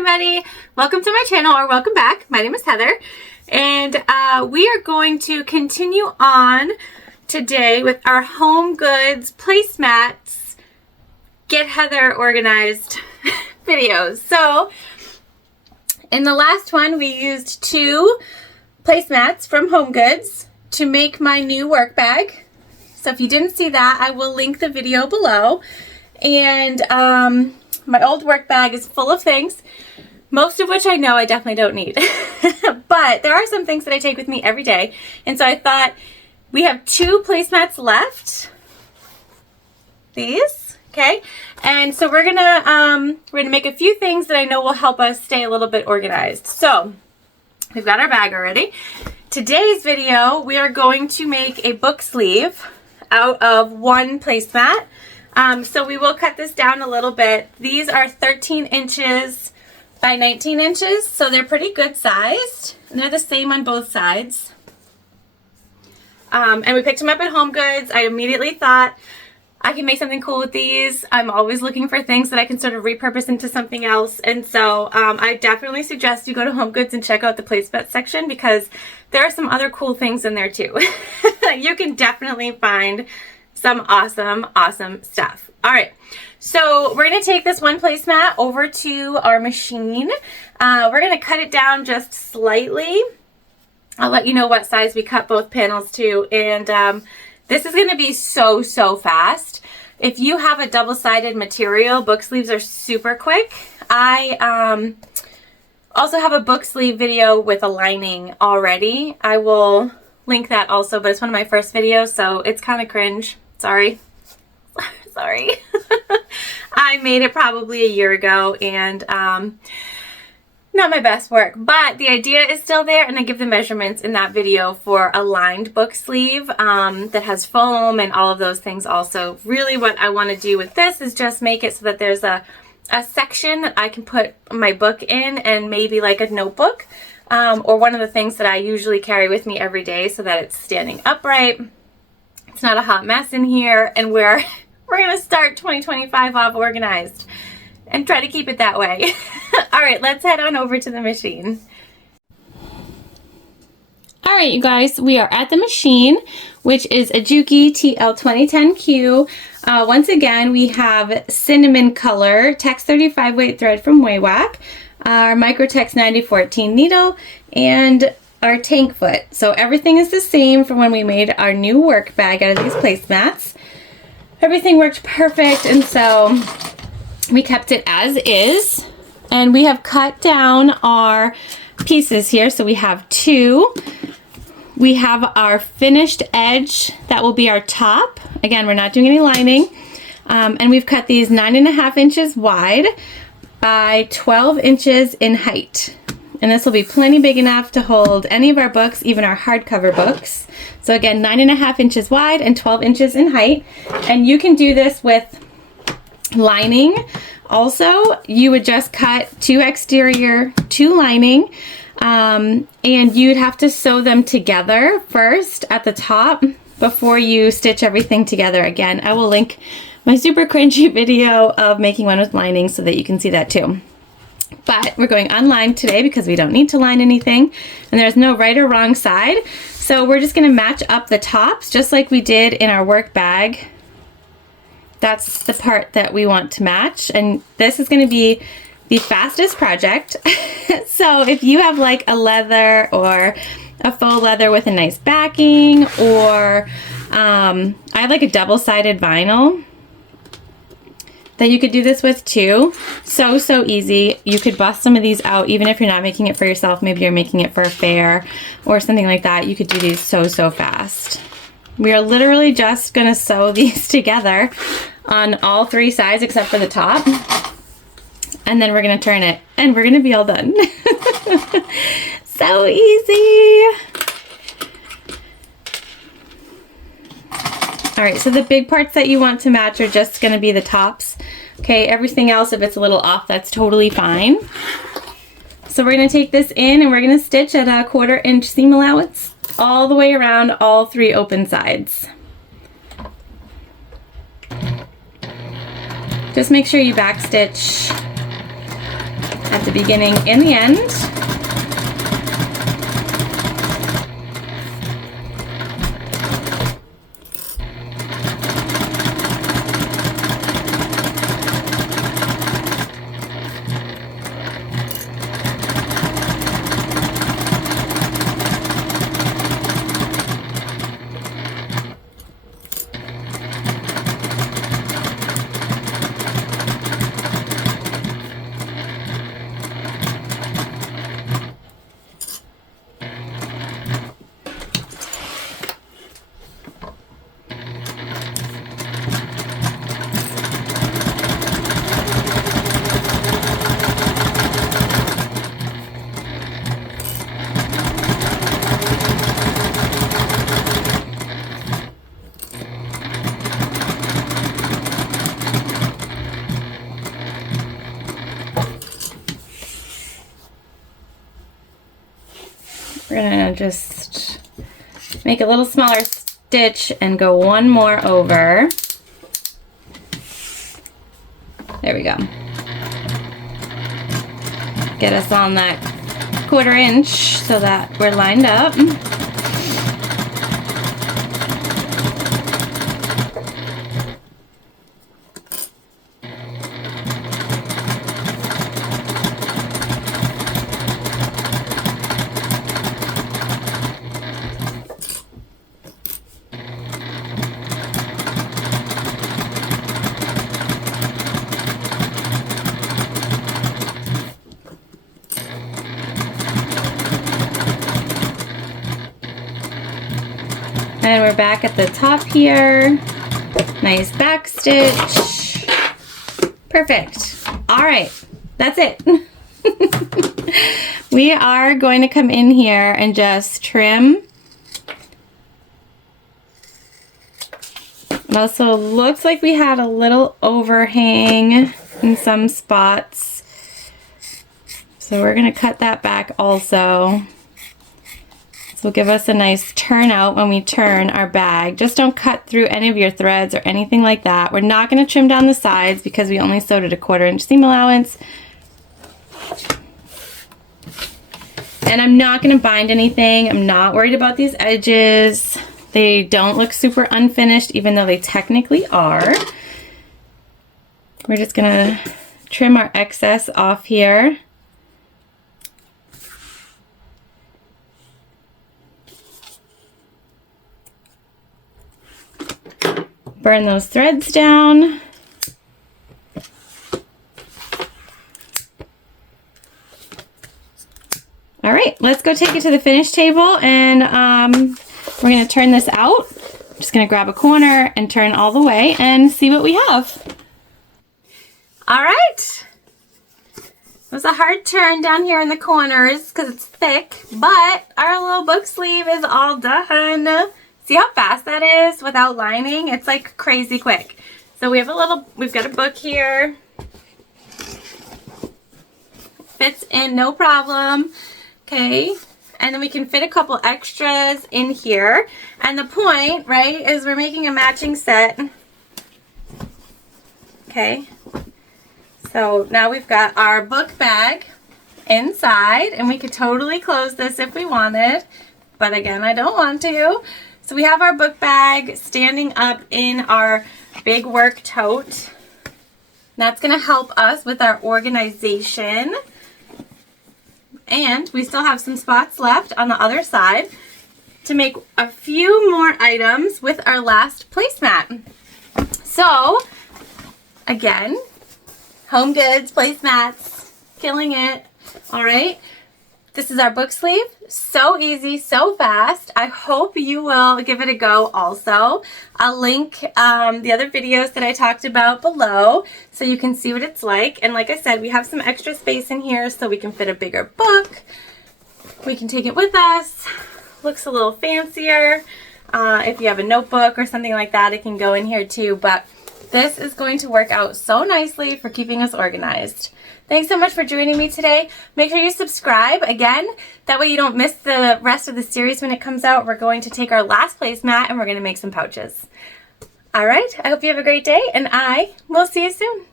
everybody, welcome to my channel, or welcome back. My name is Heather, and we are going to continue on today with our HomeGoods placemats Get Heather Organized videos. So in the last one we used 2 placemats from HomeGoods to make my new work bag. So if you didn't see that, I will link the video below. And my old work bag is full of things, most of which I know I definitely don't need. But there are some things that I take with me every day. And so I thought we have 2 placemats left. These, okay? And so we're gonna make a few things that I know will help us stay a little bit organized. So we've got our bag already. Today's video, we are going to make a book sleeve out of 1 placemat. So we will cut this down a little bit. These are 13 inches by 19 inches, so they're pretty good sized, and they're the same on both sides. And we picked them up at HomeGoods. I immediately thought I can make something cool with these. I'm always looking for things that I can sort of repurpose into something else, and so I definitely suggest you go to HomeGoods and check out the placemat section, because there are some other cool things in there too. You can definitely find some awesome stuff. All right, so we're gonna take this 1 placemat over to our machine. We're gonna cut it down just slightly. I'll let you know what size we cut both panels to, and this is gonna be so fast. If you have a double-sided material, book sleeves are super quick. I also have a book sleeve video with a lining already. I will link that also, but it's one of my first videos, so it's kind of cringe. Sorry. I made it probably a year ago, and not my best work, but the idea is still there, and I give the measurements in that video for a lined book sleeve that has foam and all of those things also. Really what I want to do with this is just make it so that there's a section that I can put my book in, and maybe like a notebook, or one of the things that I usually carry with me every day, so that it's standing upright. It's not a hot mess in here, and we're gonna start 2025 off organized and try to keep it that way. All right, let's head on over to the machine. All right, you guys, we are at the machine, which is a Juki TL2010Q. Once again, we have cinnamon color Tex 35 weight thread from Waywack, our Microtex 9014 needle, and our tank foot. So everything is the same from when we made our new work bag out of these placemats. Everything worked perfect, and so we kept it as is. And we have cut down our pieces here. So we have 2. We have our finished edge. That will be our top. Again, we're not doing any lining. And we've cut these 9.5 inches wide by 12 inches in height. And this will be plenty big enough to hold any of our books, even our hardcover books. So again, 9.5 inches wide and 12 inches in height. And you can do this with lining. Also, you would just cut 2 exterior, 2 lining, and you'd have to sew them together first at the top before you stitch everything together. Again, I will link my super cringy video of making one with lining so that you can see that too. But we're going unlined today because we don't need to line anything, and there's no right or wrong side. So we're just going to match up the tops just like we did in our work bag. That's the part that we want to match, and this is going to be the fastest project. So if you have like a leather or a faux leather with a nice backing, or I have like a double-sided vinyl that you could do this with too. So easy. You could bust some of these out even if you're not making it for yourself. Maybe you're making it for a fair or something like that. You could do these so fast. We are literally just gonna sew these together on all 3 sides except for the top, and then we're gonna turn it and we're gonna be all done. So easy. All right, so the big parts that you want to match are just gonna be the tops. Okay, everything else, if it's a little off, that's totally fine. So we're gonna take this in and we're gonna stitch at a 1/4 inch seam allowance all the way around all 3 open sides. Just make sure you backstitch at at the beginning and the end. We're gonna just make a little smaller stitch and go one more over. There we go. Get us on that 1/4 inch so that we're lined up. And we're back at the top here. Nice back stitch. Perfect. All right, that's it. We are going to come in here and just trim. It also looks like we had a little overhang in some spots. So we're going to cut that back also. This will give us a nice turnout when we turn our bag. Just don't cut through any of your threads or anything like that. We're not going to trim down the sides because we only sewed at a 1/4 inch seam allowance. And I'm not going to bind anything. I'm not worried about these edges. They don't look super unfinished even though they technically are. We're just going to trim our excess off here. Burn those threads down. All right, let's go take it to the finish table and we're gonna turn this out. I'm just gonna grab a corner and turn all the way and see what we have. All right. It was a hard turn down here in the corners because it's thick, but our little book sleeve is all done. See how fast that is without lining? It's like crazy quick. So we've got a book here. Fits in no problem. Okay. And then we can fit a couple extras in here. And the point, right, is we're making a matching set. Okay. So now we've got our book bag inside, and we could totally close this if we wanted. But again, I don't want to. So we have our book bag standing up in our big work tote. That's going to help us with our organization. And we still have some spots left on the other side to make a few more items with our last placemat. So, again, HomeGoods placemats, killing it. All right. This is our book sleeve. So easy, so fast. I hope you will give it a go also. I'll link the other videos that I talked about below so you can see what it's like. And like I said, we have some extra space in here so we can fit a bigger book. We can take it with us. Looks a little fancier. If you have a notebook or something like that, it can go in here too. But this is going to work out so nicely for keeping us organized. Thanks so much for joining me today. Make sure you subscribe again. That way you don't miss the rest of the series when it comes out. We're going to take our last placemat and we're going to make some pouches. All right, I hope you have a great day and I will see you soon.